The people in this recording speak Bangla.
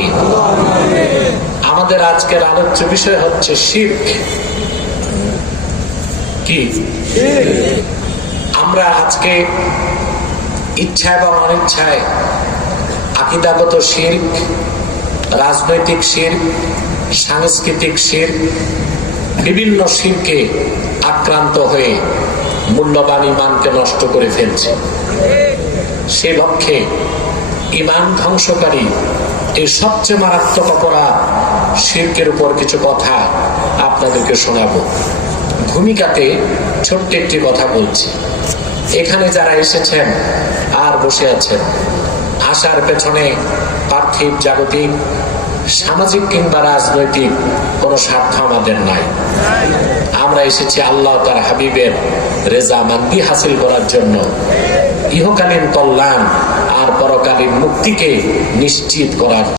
আমিন। আমাদের আজকের আলোচ্য বিষয় হচ্ছে শিরক। কি আমরা আজকে ইচ্ছায় বা অনিচ্ছায় আকীদাগত শিরক, রাজনৈতিক শিরক, সাংস্কৃতিক শিরক, বিভিন্ন শিরকে আক্রান্ত হয়ে মূল্যবান ঈমানকে নষ্ট করে ফেলছে। সে লক্ষ্যে ঈমান ধ্বংসকারী এই সবচেয়ে মারাত্মক অপরাধ শিরকের উপর কিছু কথা আপনাদেরকে শোনাবো। ভূমিকাতে ছোট্ট একটি কথা বলছি। এখানে যারা এসেছেন আর বসে আছেন, আসার পেছনে পার্থিব, জাগতিক, সামাজিক কিংবা রাজনৈতিক কোনো স্বার্থ আমাদের নাই। আমরা এসেছি আল্লাহ তার হাবিবের রেজামান্দি হাসিল করার জন্য, ইহকালীন কল্যাণ আর পরকালীন মুক্তিকে নিশ্চিত করার